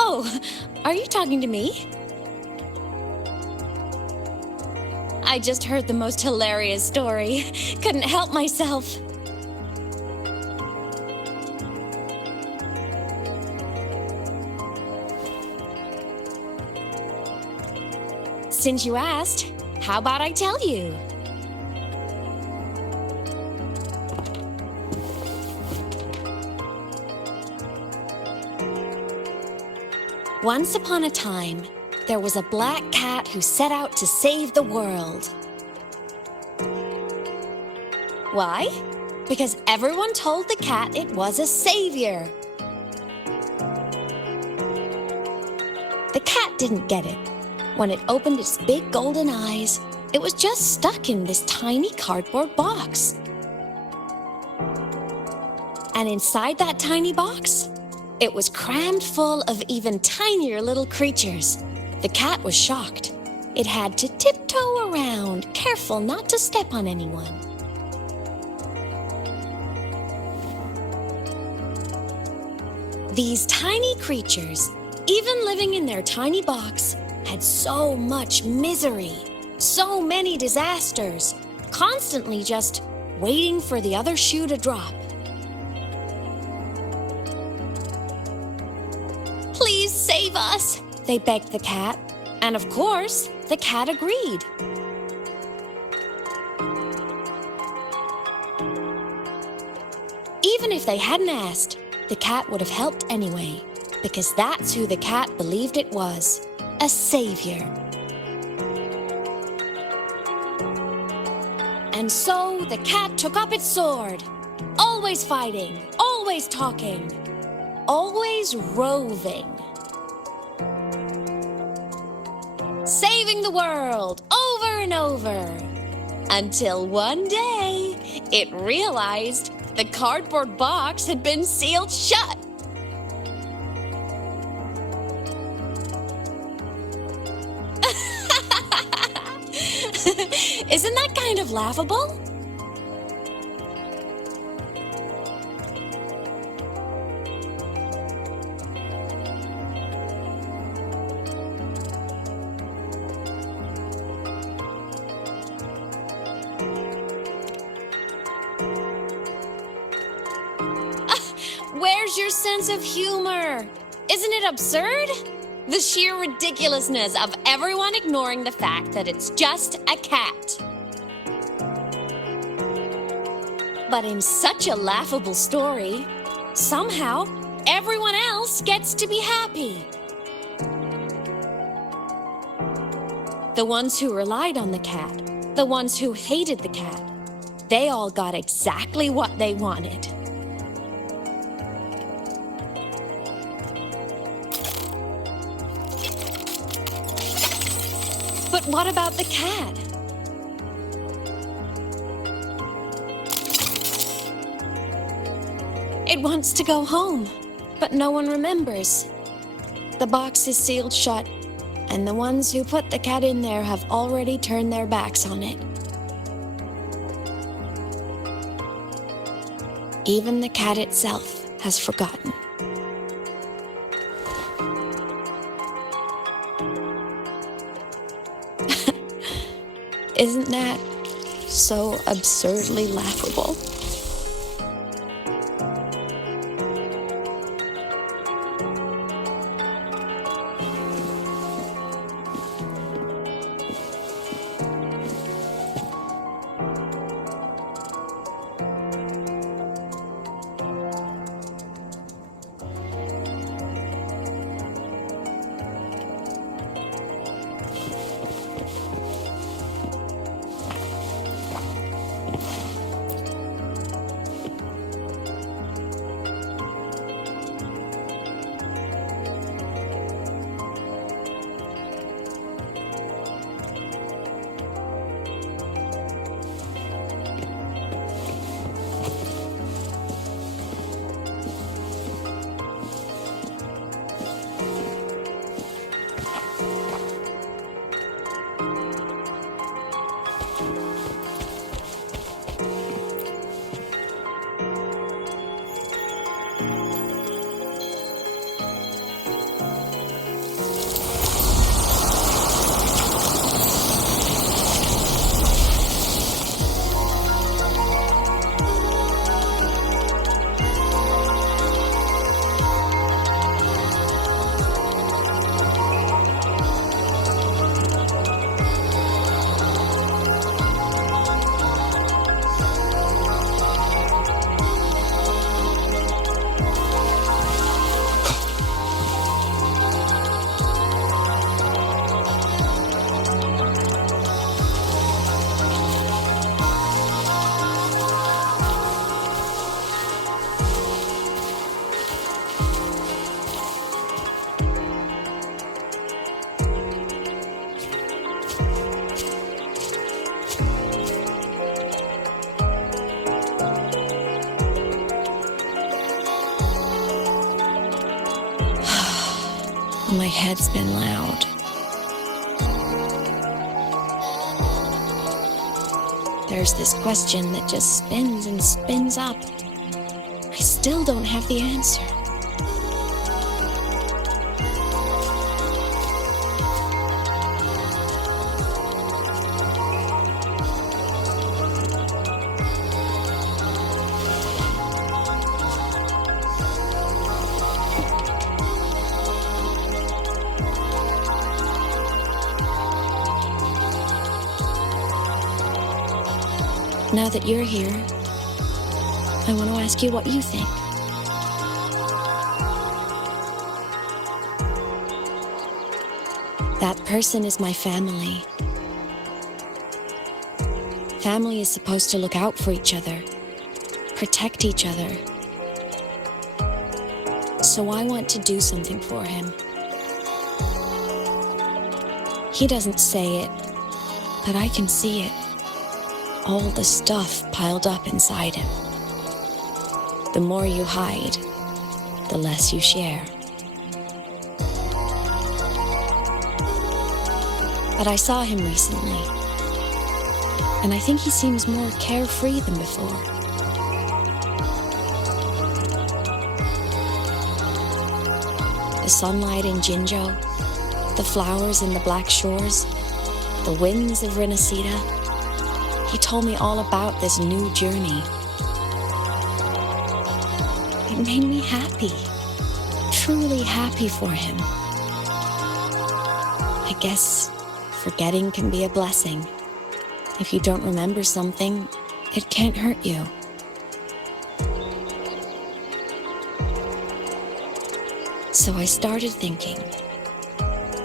Oh, are you talking to me? I just heard the most hilarious story. Couldn't help myself. Since you asked, how about I tell you? Once upon a time, there was a black cat who set out to save the world. Why? Because everyone told the cat it was a savior. The cat didn't get it. When it opened its big golden eyes, it was just stuck in this tiny cardboard box. And inside that tiny box, it was crammed full of even tinier little creatures. The cat was shocked. It had to tiptoe around, careful not to step on anyone. These tiny creatures, even living in their tiny box, had so much misery, so many disasters, constantly just waiting for the other shoe to drop. Please save us, they begged the cat. And of course, the cat agreed. Even if they hadn't asked, the cat would have helped anyway, because that's who the cat believed it was, a savior. And so the cat took up its sword, always fighting, always talking, always roving. Saving the world over and over. Until one day, it realized the cardboard box had been sealed shut. Isn't that kind of laughable? Where's your sense of humor? Isn't it absurd? The sheer ridiculousness of everyone ignoring the fact that it's just a cat. But in such a laughable story, somehow everyone else gets to be happy. The ones who relied on the cat, the ones who hated the cat, they all got exactly what they wanted. But what about the cat? It wants to go home, but no one remembers. The box is sealed shut, and the ones who put the cat in there have already turned their backs on it. Even the cat itself has forgotten. Isn't that so absurdly laughable? My head's been loud. There's this question that just spins and spins up. I still don't have the answer. Now that you're here, I want to ask you what you think. That person is my family. Family is supposed to look out for each other, protect each other. So I want to do something for him. He doesn't say it, but I can see it. All the stuff piled up inside him. The more you hide, the less you share. But I saw him recently, and I think he seems more carefree than before. The sunlight in Jinzhou, the flowers in the Black Shores, the winds of Renacida. He told me all about this new journey. It made me happy, truly happy for him. I guess forgetting can be a blessing. If you don't remember something, it can't hurt you. So I started thinking,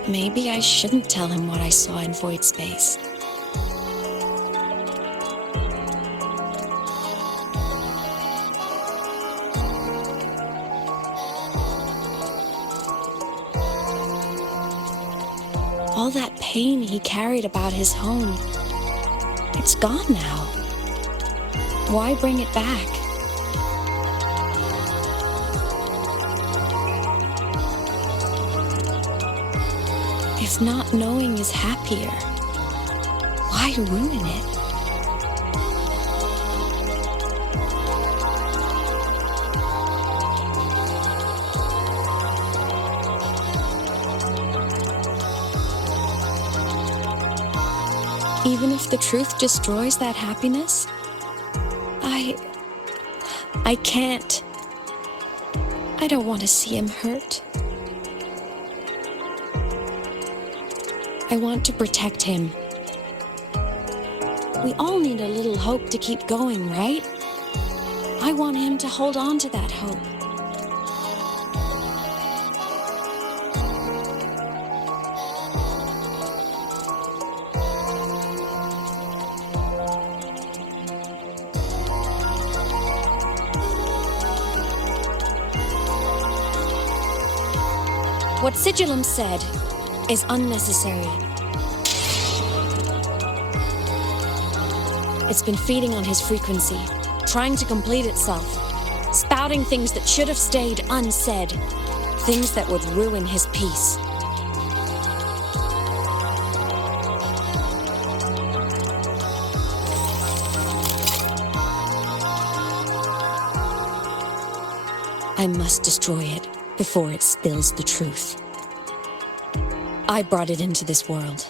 maybe I shouldn't tell him what I saw in void space. All that pain he carried about his home, it's gone now. Why bring it back? If not knowing is happier, why ruin it? Even if the truth destroys that happiness, I can't. I don't want to see him hurt. I want to protect him. We all need a little hope to keep going, right? I want him to hold on to that hope. What Sigillum said is unnecessary. It's been feeding on his frequency, trying to complete itself, spouting things that should have stayed unsaid, things that would ruin his peace. I must destroy it before it spills the truth. I brought it into this world.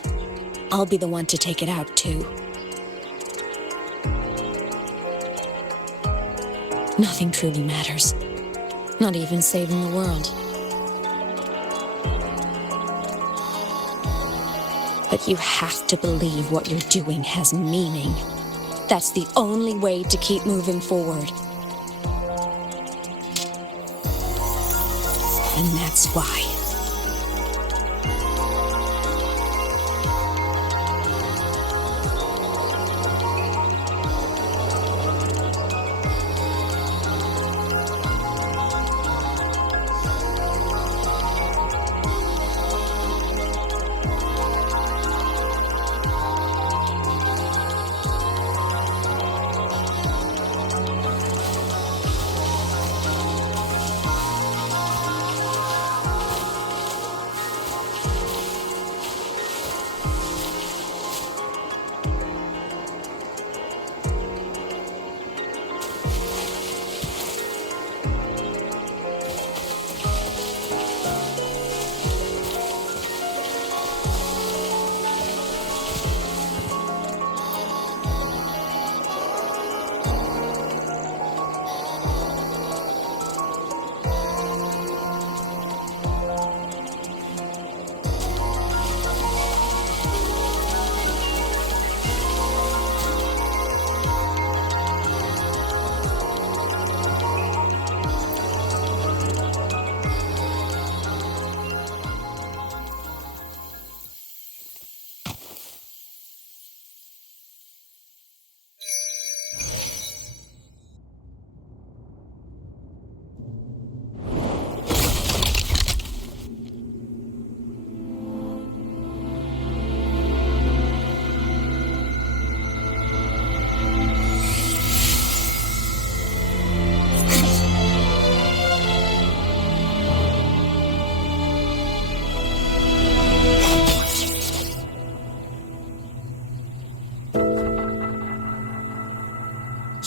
I'll be the one to take it out, too. Nothing truly matters. Not even saving the world. But you have to believe what you're doing has meaning. That's the only way to keep moving forward. And that's why.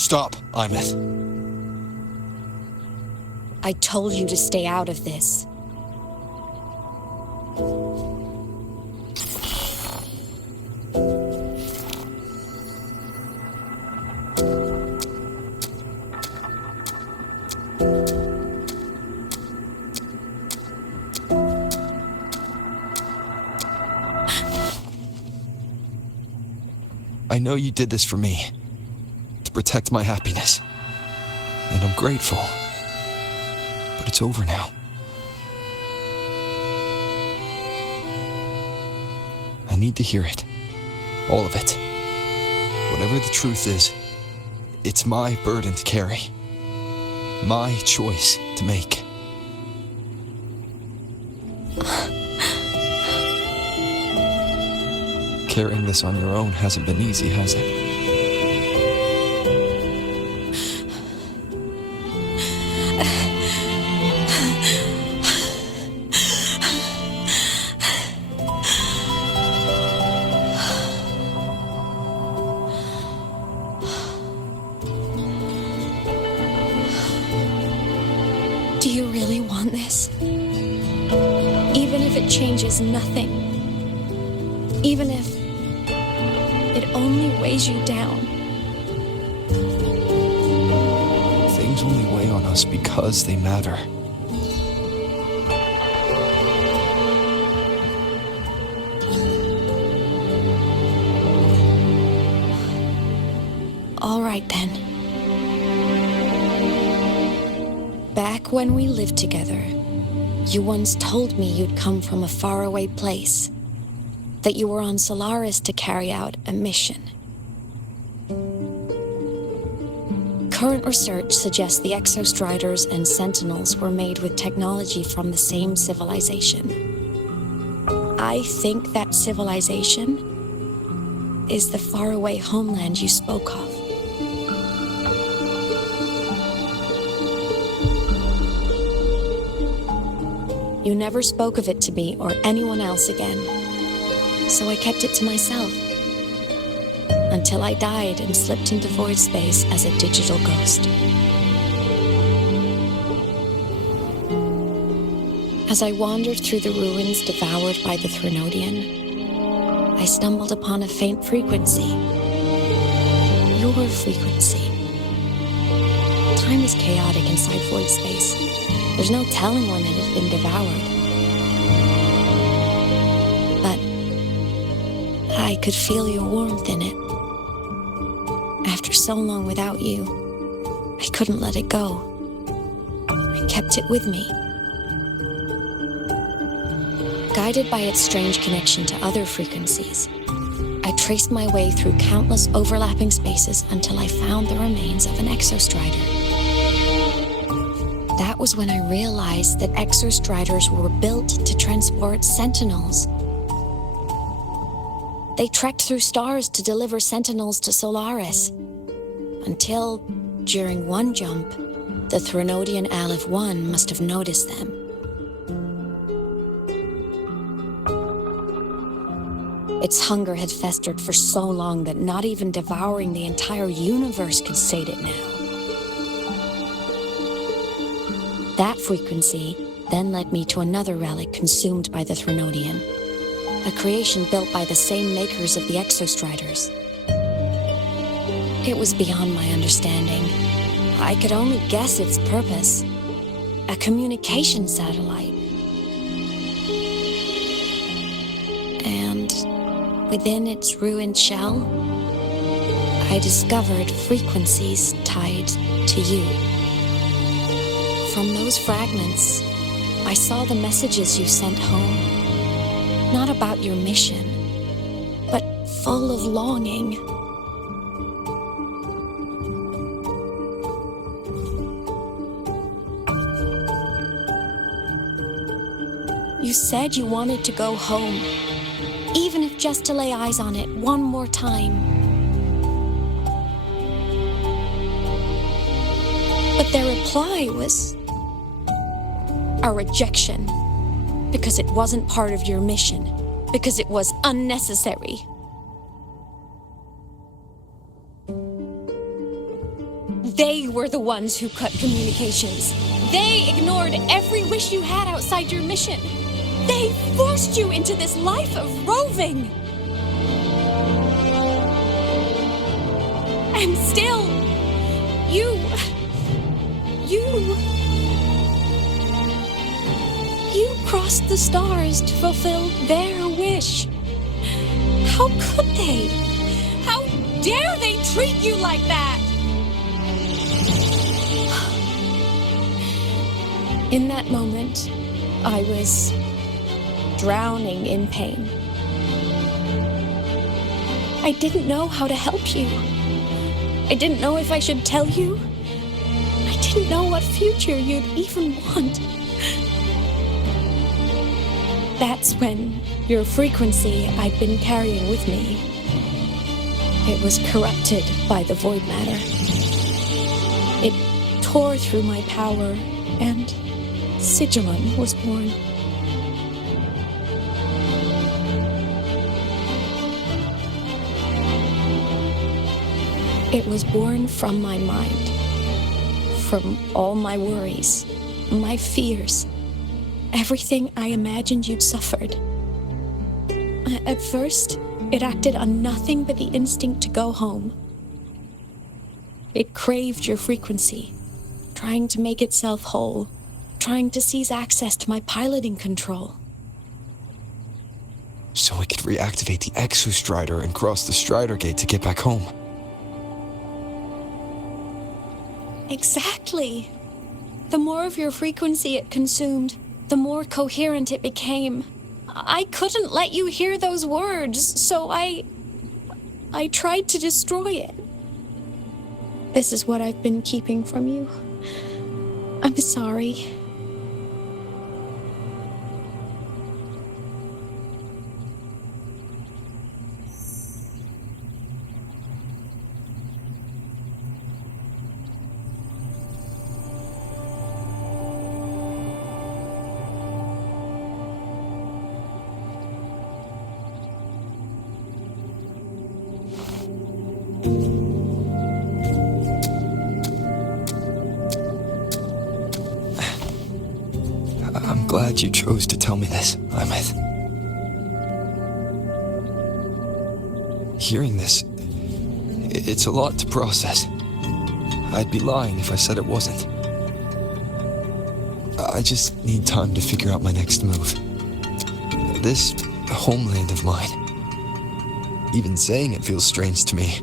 Stop, Imeth. I told you to stay out of this. I know you did this for me, to protect my happiness, and I'm grateful, but it's over now. I need to hear it, all of it. Whatever the truth is, it's my burden to carry, my choice to make. Carrying this on your own hasn't been easy, has it? Do you really want this? Even if it changes nothing? Even if it only weighs you down? Things only weigh on us because they matter. All right then. Back when we lived together, you once told me you'd come from a faraway place, that you were on Solaris to carry out a mission. Current research suggests the Exostriders and Sentinels were made with technology from the same civilization. I think that civilization is the faraway homeland you spoke of. You never spoke of it to me or anyone else again, so I kept it to myself until I died and slipped into void space as a digital ghost. As I wandered through the ruins devoured by the Threnodian, I stumbled upon a faint frequency. Your frequency. Time is chaotic inside void space. There's no telling when it has been devoured. But I could feel your warmth in it. After so long without you, I couldn't let it go. I kept it with me. Guided by its strange connection to other frequencies, I traced my way through countless overlapping spaces until I found the remains of an Exostrider. That was when I realized that Exostriders were built to transport Sentinels. They trekked through stars to deliver Sentinels to Solaris, until, during one jump, the Threnodian Aleph 1 must have noticed them. Its hunger had festered for so long that not even devouring the entire universe could sate it now. That frequency then led me to another relic consumed by the Threnodian, a creation built by the same makers of the Exostriders. It was beyond my understanding. I could only guess its purpose. A communication satellite. And within its ruined shell, I discovered frequencies tied to you. From those fragments, I saw the messages you sent home. Not about your mission, but full of longing. You said you wanted to go home, even if just to lay eyes on it one more time. But their reply was a rejection, because it wasn't part of your mission, because it was unnecessary. They were the ones who cut communications. They ignored every wish you had outside your mission. They forced you into this life of roving. And still, you crossed the stars to fulfill their wish. How could they? How dare they treat you like that? In that moment, I was drowning in pain. I didn't know how to help you. I didn't know if I should tell you. I didn't know what future you'd even want. That's when your frequency I'd been carrying with me, it was corrupted by the void matter. It tore through my power, and Sigilon was born. It was born from my mind, from all my worries, my fears, everything I imagined you'd suffered. At first, it acted on nothing but the instinct to go home. It craved your frequency, trying to make itself whole, trying to seize access to my piloting control. So it could reactivate the Exostrider and cross the Strider Gate to get back home. Exactly. The more of your frequency it consumed, the more coherent it became. I couldn't let you hear those words, so I tried to destroy it. This is what I've been keeping from you. I'm sorry. I'm glad you chose to tell me this, Imeth. Hearing this, it's a lot to process. I'd be lying if I said it wasn't. I just need time to figure out my next move. This homeland of mine, even saying it feels strange to me.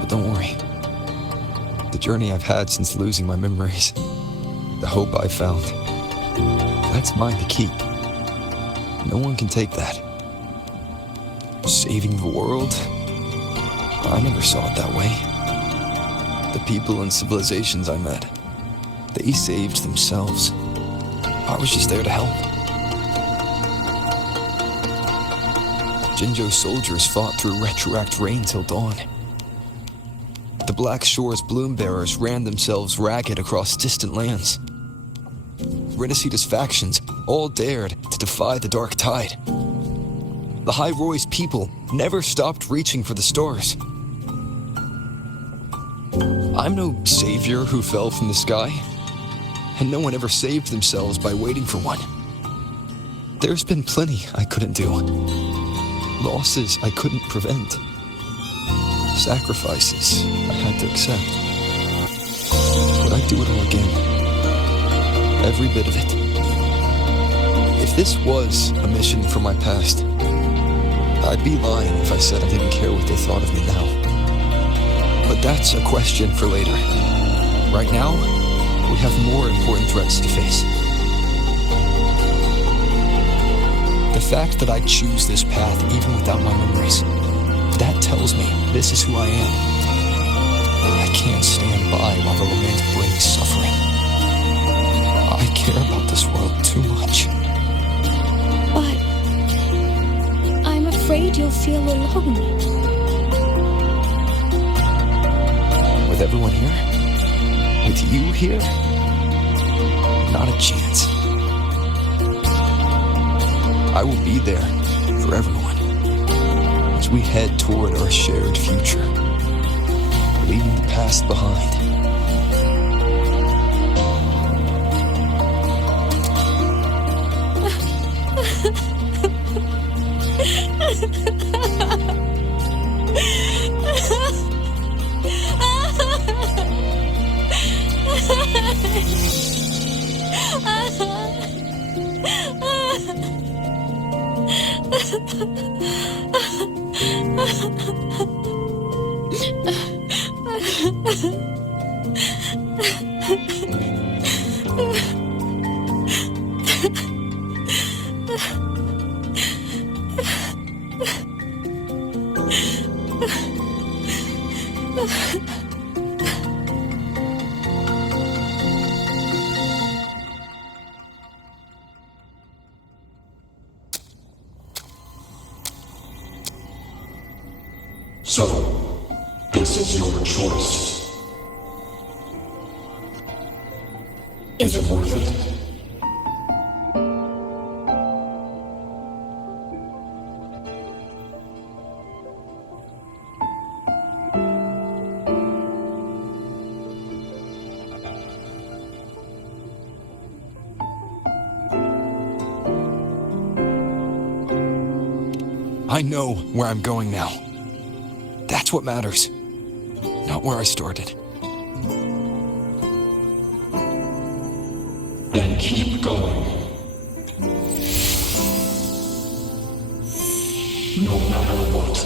But don't worry. The journey I've had since losing my memories, the hope I found, that's mine to keep. No one can take that. Saving the world? I never saw it that way. The people and civilizations I met, they saved themselves. I was just there to help. Jinjo's soldiers fought through retroact rain till dawn. The Black Shore's bloom bearers ran themselves ragged across distant lands. Rinasita's factions all dared to defy the dark tide. The High Roy's people never stopped reaching for the stars. I'm no savior who fell from the sky, and no one ever saved themselves by waiting for one. There's been plenty I couldn't do. Losses I couldn't prevent. Sacrifices I had to accept. But I'd do it all again. Every bit of it. If this was a mission from my past, I'd be lying if I said I didn't care what they thought of me now. But that's a question for later. Right now, we have more important threats to face. The fact that I choose this path even without my memories, that tells me this is who I am. I can't stand by while the lament brings suffering. I care about this world too much. But I'm afraid you'll feel alone. With everyone here? With you here? Not a chance. I will be there for everyone. As we head toward our shared future, leaving the past behind. So, this is your choice. Is it worth it? I know where I'm going now. That's what matters, not where I started. Then keep going. No matter what.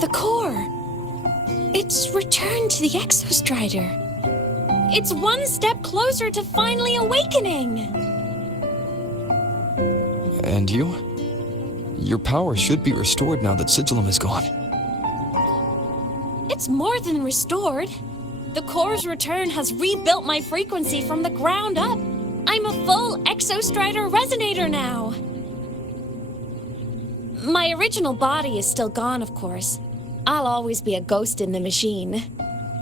The core. It's returned to the Exostrider. It's one step closer to finally awakening. And you? Your power should be restored now that Sigillum is gone. It's more than restored. The core's return has rebuilt my frequency from the ground up. I'm a full Exostrider resonator now. My original body is still gone, of course. I'll always be a ghost in the machine.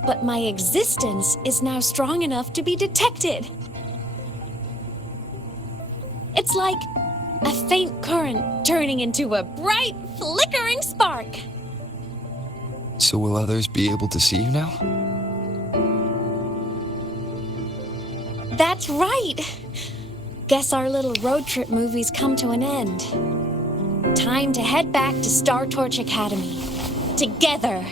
But my existence is now strong enough to be detected. It's like a faint current turning into a bright, flickering spark. So will others be able to see you now? That's right. Guess our little road trip movie's come to an end. Time to head back to Star Torch Academy. Together.